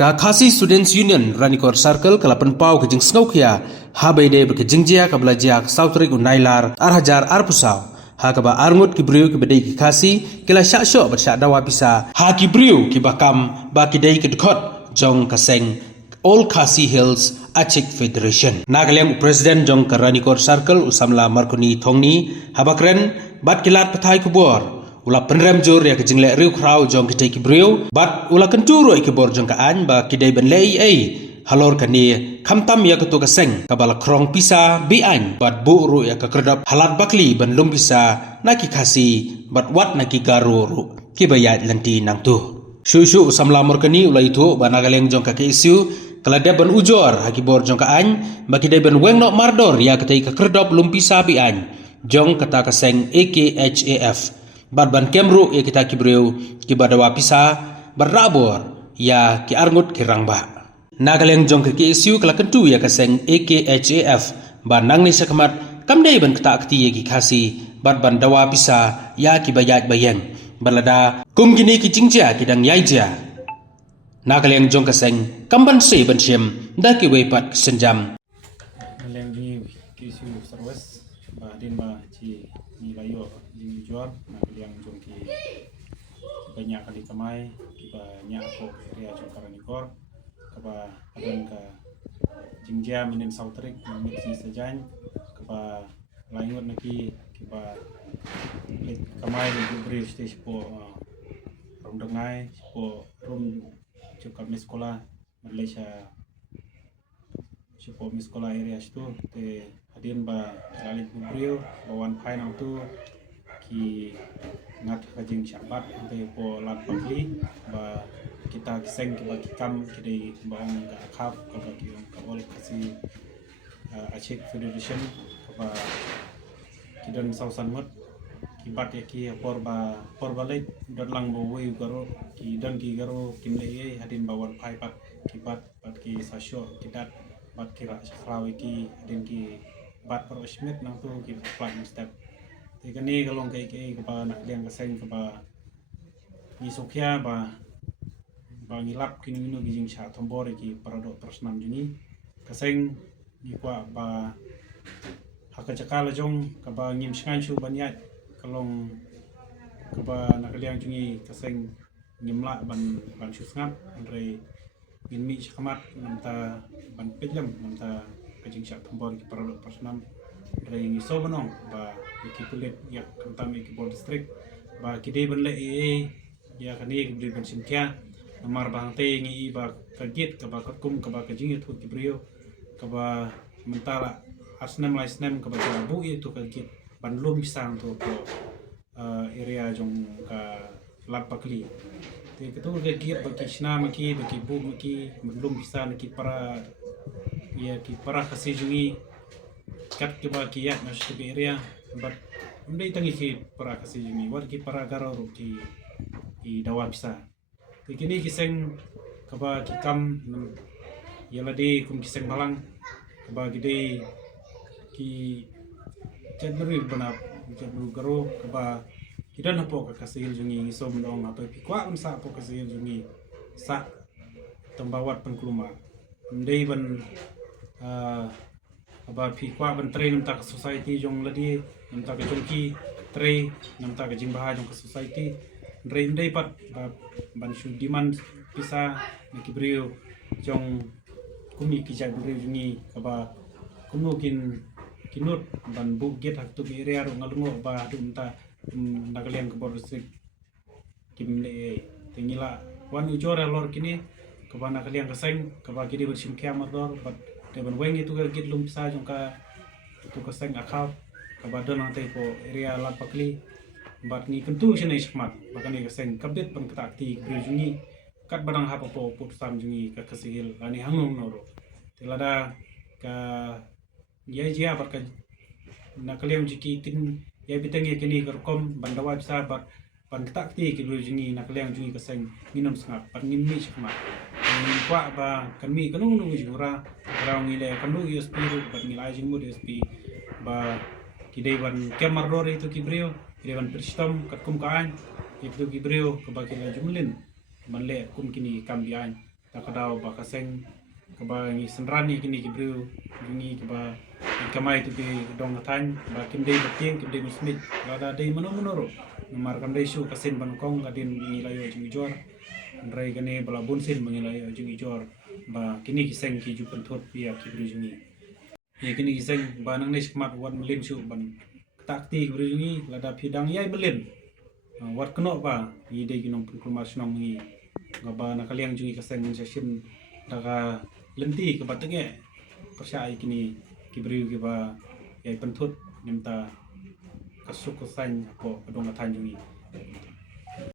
Ka Khasi Students Union Ranikor Circle kalapan pau kejeng snaukia habai de berkejengja kabelajak sautrik unailar arhajar arpusau ha kaba arngut kibriu kibedai ki Khasi kila syaksyok bersyak dawa bisa ha kibriu kibakam ba kidai kedekot jong kaseng All Khasi Hills Achik Federation. Nagaleng Presiden jong ka Ranikor Circle usamla markuni thongni habakren bat kilat pathai kubor ula penrem jor ya kejingle riu krau jong kitai kibriu bat ula kenturo ikibor jong ka an ba kidai ben lei halor kani khamtam ya ketu kaseng kabala krong pisa bi an bat bu ru ya kakredap halat bakli ben lum pisa naki Khasi bat wat naki garu ru kibayat lanti nang tu shu usamla morkani ula itu ba nagaleng jong ka isu kalada ben ujor hakibor jong ka an ba kidai ben weng nok mardor ya ketai kakredap lum pisa bi an jong kata kaseng AKHAF Barban kemru ya kita kibriu kibadawa pisa berrabor ya ki arngut kirangba. Nagaleng jong ke isu kala kentu ya kaseng AKHAF ban nang ni sakamat kamdai ban kata akti ya ki Khasi barban dawa pisa ya ki bayat bayang balada kum gini ki jingja kidang yaija. Nagaleng jong kaseng kamban se ban syem da ki wepat senjam. Nagaleng gini ki isu sarwas ba din ba ci ni layo di jual yang jongki banyak kali kamai banyak ko area jong Ranikor kaba adan ka jingja menen sautrik menen si sajan kaba langut naki kiba kamai di bri stage po rom dengai po rom cukup sekolah Malaysia cukup sekolah area itu te hadin ba kali brio bawan pai nang tu ki ngat kajing syabat ante po lat pagli ba kita kiseng ki bagi kam kidai baong ga akap ka bagi ka All Khasi Achik Federation ka kidan sausan mot kibat ya ki por balik dadlang bo we garo ki dan ki garo kimle hadin bawan pai pat kibat pat ki sasyo kidat pat kira sakrawi ki hadin ki bat pro smith nang tu ki plan step Tikani kalong kay kapa nakliang kaseng kapa nisokya ba ngilap kini gijing sya tombor ki parado persnam juni kaseng gikwa ba hakacakala jong kapa ngim shanchu banyat kalong kapa nakliang jungi kaseng ngimla ban syusngap andre ngimi syakamat namta ban pejlam namta kajing sya tombor ki parado persnam Ring iso banong ba iki kulit ya kentam iki bol distrik ba kidai benle ya kani kibri ben simkia namar bang te ngi ba kagit ka ba kum ka ba kajing itu kibrio ka ba mentala asnem laisnem ka ba bu itu kagit banlum pisang tu ko area jong ka lapakli te ketul kagit ba kishna maki ba ki bu maki banlum pisang ki para ya ki para Khasi jungi kat kiba kiyat na shtibi area but undai tangi ki para Khasi jungi war ki para garo ki dawa bisa kini kiseng kaba ki kam yalade kum kiseng malang kaba gide ki jadru bana jadru garo kaba kidan hapo ka Khasi jungi iso mendong apa pikwa unsa hapo Khasi jungi sa tembawat penkuluma undai ban aba pikwa ban tre namta ka society jong ladi namta ka jongki tre namta ka jingbaha jong ka society ndai pat ban shu demand pisa nakibrio jong kumi ki jai brio jungi kaba kuno kinut ban bu get hak tu area ro ngalungo ba du namta nagaleng ka bor district kimle tingila wan ujora lor kini kaba nagaleng kaseng kaba kidi bersim kiamador bat Deban weng itu ka git lum sa jong ka itu ka seng akau ka badan nang po area lapakli bat ni kentu sine ismat bakani ka seng kabit pan katakti brujungi kat badang hapa po putusam jungi ka kasigil ani hangum noro tilada ka jia bat ka nakaliam jiki tin ya bitangi kini kerkom bandawa bisa bat pan katakti ki brujungi nakaliam jungi ka seng minum sangap pan ngimi ismat kwa ba kami kanu jura raung ile kanu USP bat ngilai jingmu USP ba kidai ban kemardor itu kibrio kidai ban pristom kat kum kaan itu kibrio ke bagi jumlin manle kum kini kambian takadau ba kaseng kaba ngi senrani kini kibru ngi kaba kamai tu ke dong katany ba kimdei batien kimdei musmit lada dei menoro nomar kamdei su kasen bankong kadin ngi layo jing jor ndrai gane bala bonsin mengilayo jing jor ba kini kiseng ki ju pentot pia kibru jungi ye kini kiseng ba nang nes kmat wan melin su ban takti kibru jungi lada pidang yai belin wat keno ba yi dei ginong pengkumar sunong ngi ngaba nakaliang jungi kaseng session daga lenti ke batenge persyai kini kibri kiba yai pentut nimta kasuk kusan ko kedong tanjungi